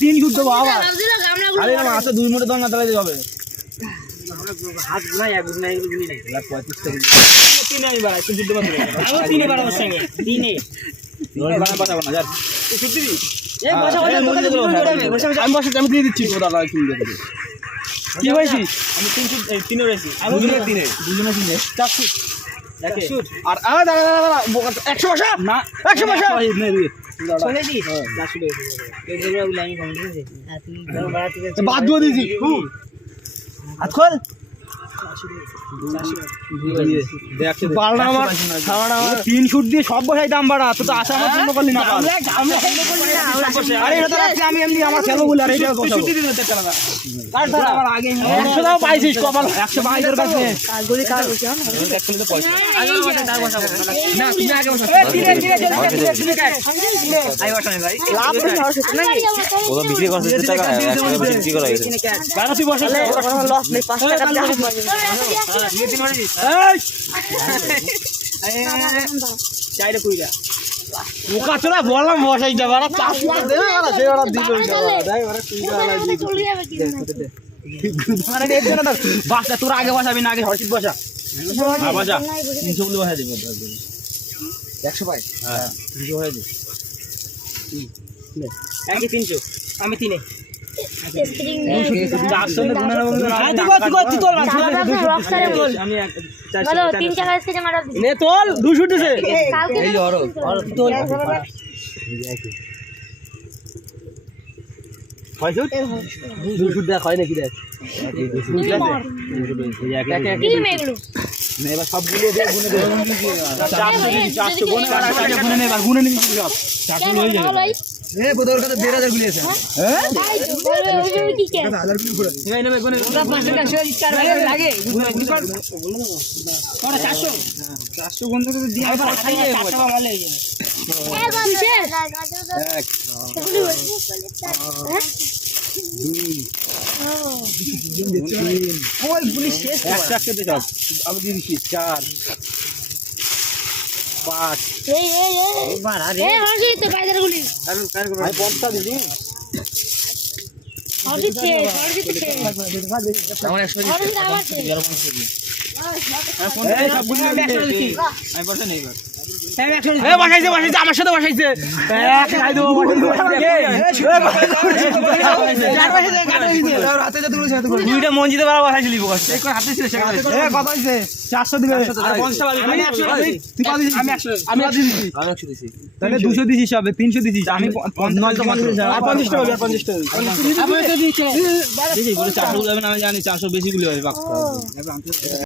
তিন শুদ্ধ বাবা দুই মিনিট দল না দাঁড়াইতে হবে হাত নাই এক নাই এগুলো নাই 35 টাকা তিন আমি বাড়াই তিন শুদ্ধ বাড়াই আমি তিনে বাড়ানোর সঙ্গে তিনে ওই বাড়া পাঠাবো না যা শুদ্ধ দিবি এই বসা আমি বসা আমি দিয়ে দিচ্ছি দাদা কিনে দেবে কি হইছি আমি তিন শুদ্ধ তিনে রইছি আমি দুজনে তিনে চার শুদ্ধ দেখে আর দাদা 100 বসা না 100 বসা নাই রে চলে দি যা শুরু এই যেগুলো আমি কম দিয়েছি আর তুই বাড়াতে বাদ দিয়ে দিছি হাত খোল তিন শুট দিয়ে সব বসাই দাম বাড়া তো আশা আমার জন্য করলি না আমি এমনি আমার খেলো বলে আর একশো দাও পাইছিস কপাল 122 কাছে বিক্রি বললাম বসাই বাসা তোর আগে বসাবি না আগে হরচিত বসা বসা 300 বসা দিব 100 পাই হ্যাঁ 300 হয়ে যাবে 300 আমি তিনে হয় নাকি দেখ সবগুলো গুনে নিবি সব 400 হয়ে যাবে বোতল কত 1000 গুলি আছে হ্যাঁ এই নেবে গুনে 500 লাগে 400 গুণ থেকে দিয়ে 400 মারলে হয়ে যাবে আমি দিয়ে দিচ্ছি 4 5 আমার সাথে বসাইছে দুইটা মঞ্জিতে বাড়া বসাইছিলি হাতে ছিল 400 দিবে আমি 100 দিছি তাহলে 200 দিছিস সবে 300 দিছিস আমি 50 টাকা 50 টাকা বলে 400 যাবে না আমি জানি 400 বেশি গুলো হবে